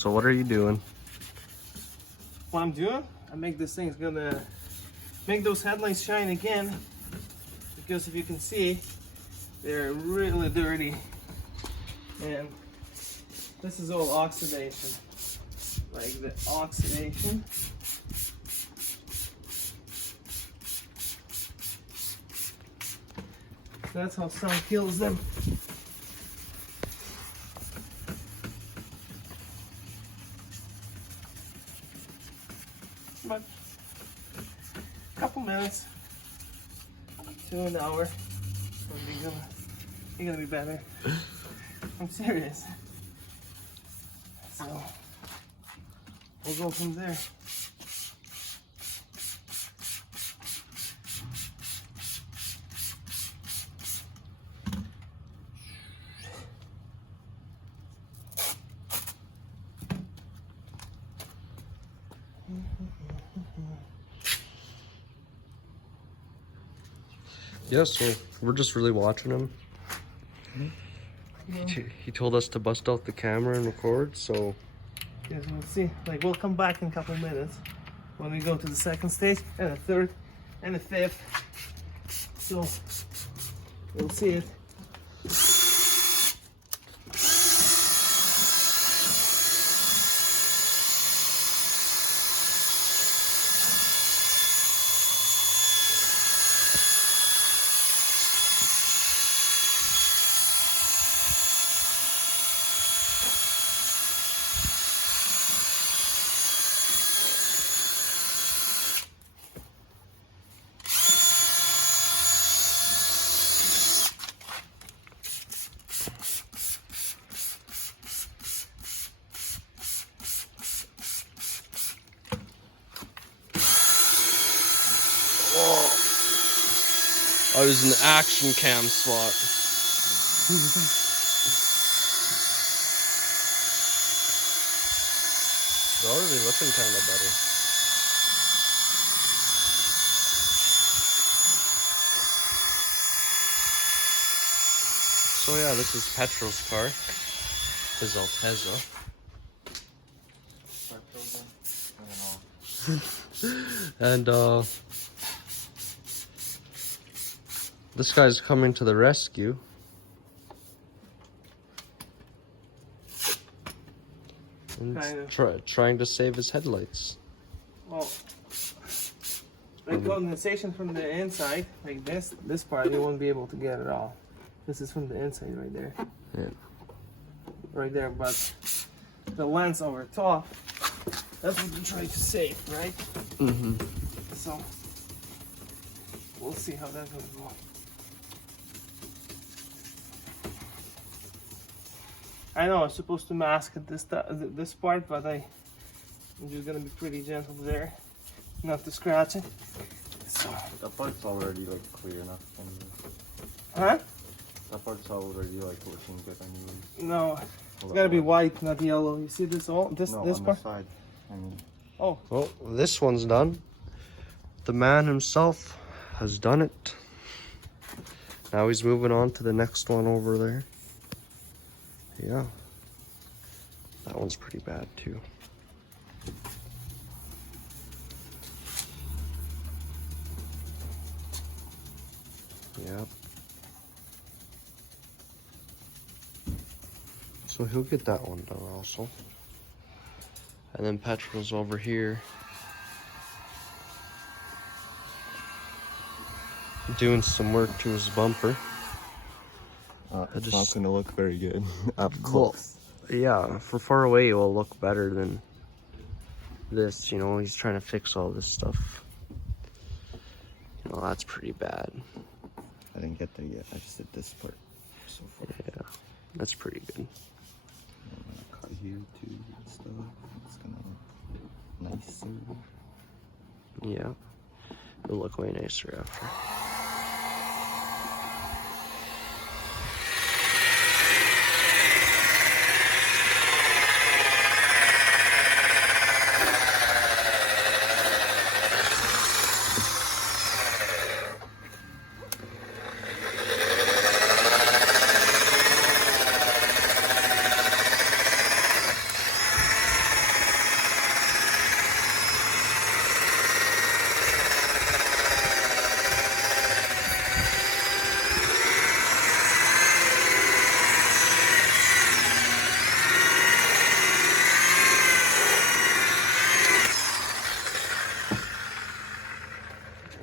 So what are you doing? What I'm doing, I make this thing, it's gonna make those headlights shine again, because if you can see, they're really dirty, and this is all oxidation, like the oxidation. That's how sun kills them. But a couple minutes to an hour, and you're gonna be better. I'm serious. So we'll go from there. Yeah, so we're just really watching him. He told us to bust out the camera and record, so... Yes, we'll see. Like, we'll come back in a couple minutes when we go to the second stage, and the third, and the fifth. So, we'll see it. I was in the action cam spot. They're already looking kind of better. So yeah, this is Petro's car. His Altezza. And this guy's coming to the rescue. And trying to save his headlights. Well, like condensation from the inside, like this part, you won't be able to get it all. This is from the inside right there. Yeah. Right there, but the lens over top, that's what you're trying to save, right? Mm-hmm. So, we'll see how that's gonna go. I know I'm supposed to mask at this part, but I'm just gonna be pretty gentle there, not to scratch it. So. That part's already like clear enough. Huh? That part's already like looking good anyway. No, it's gotta be white, not yellow. You see this all? This no, this on part? the side. I mean. Oh. Well, this one's done. The man himself has done it. Now he's moving on to the next one over there. Yeah. That one's pretty bad too. Yep. So he'll get that one done also. And then Petro's over here doing some work to his bumper. It's not going to look very good up close. Well, yeah, from far away it will look better than this, you know. He's trying to fix all this stuff. You know, that's pretty bad. I didn't get there yet. I just did this part so far. Yeah, that's pretty good. I'm going to cut here too and stuff. It's going to look nicer. Yeah, it'll look way nicer after.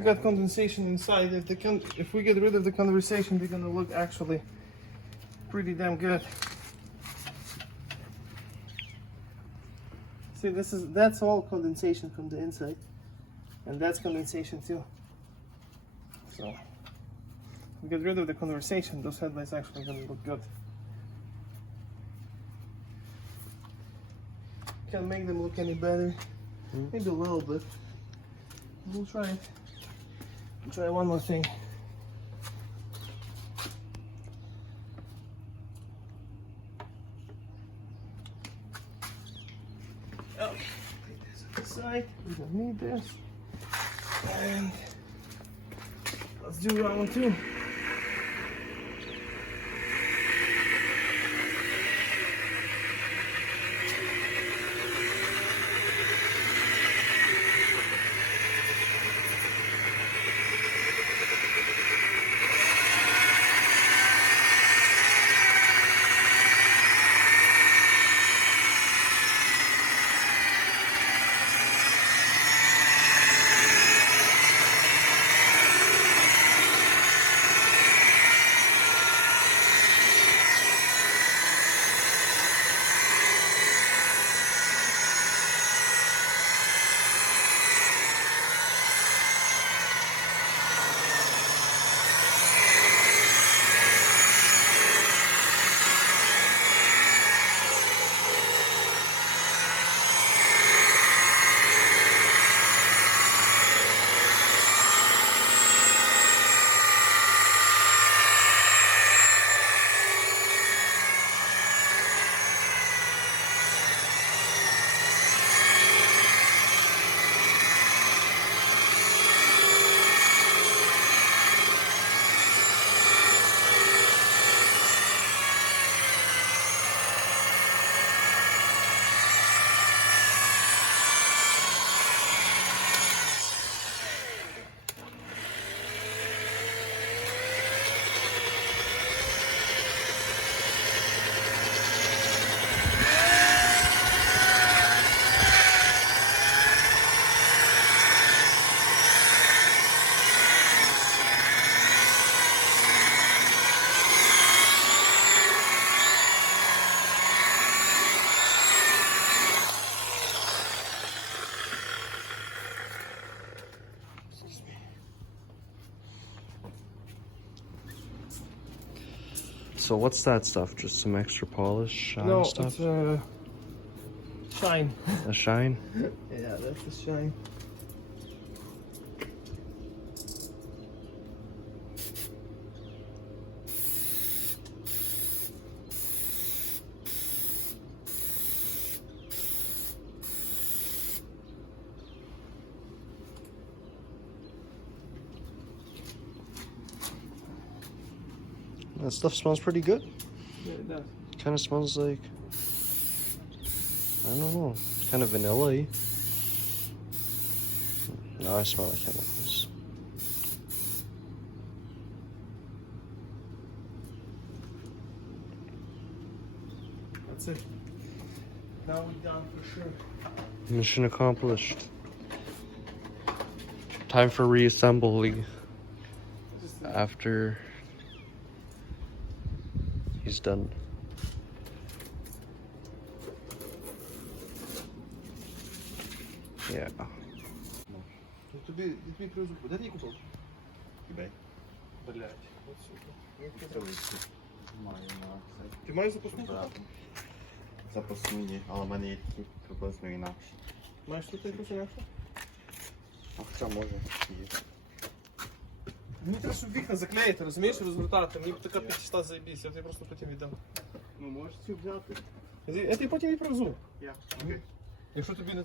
got condensation inside. If we get rid of the condensation, they're gonna look actually pretty damn good. See, that's all condensation from the inside, and that's condensation too. So, if we get rid of the condensation, those headlights actually gonna look good. Can't make them look any better. Maybe a little bit. We'll try it. We'll try one more thing. Okay, put this on the side. We don't need this. And let's do round one too. So what's that stuff? Just some extra polish, shine No, stuff? it's shine. A shine? Yeah, that's the shine. That stuff smells pretty good. Yeah, it does. Kind of smells like, I don't know, kind of vanilla-y. No, I smell like chemicals. That's it. Now we're done for sure. Mission accomplished. Time for reassembly after he's done. Yeah. Тобі привезу. Де ти її купив? eBay. Блять. От сука. Маю на сайті. Ти маєш запасну тут? Запасні ні, але в мене є такі приблизно інакші. Маєш тут якусь інакшу? А хоча може є. Мені треба, щоб вікна заклеїти, розумієш, розвертати. Мені така підчиста заєбісь, я тобі просто потім віддам. Ну можеш цю взяти. Я тобі потім і привезу. Я. Якщо тобі не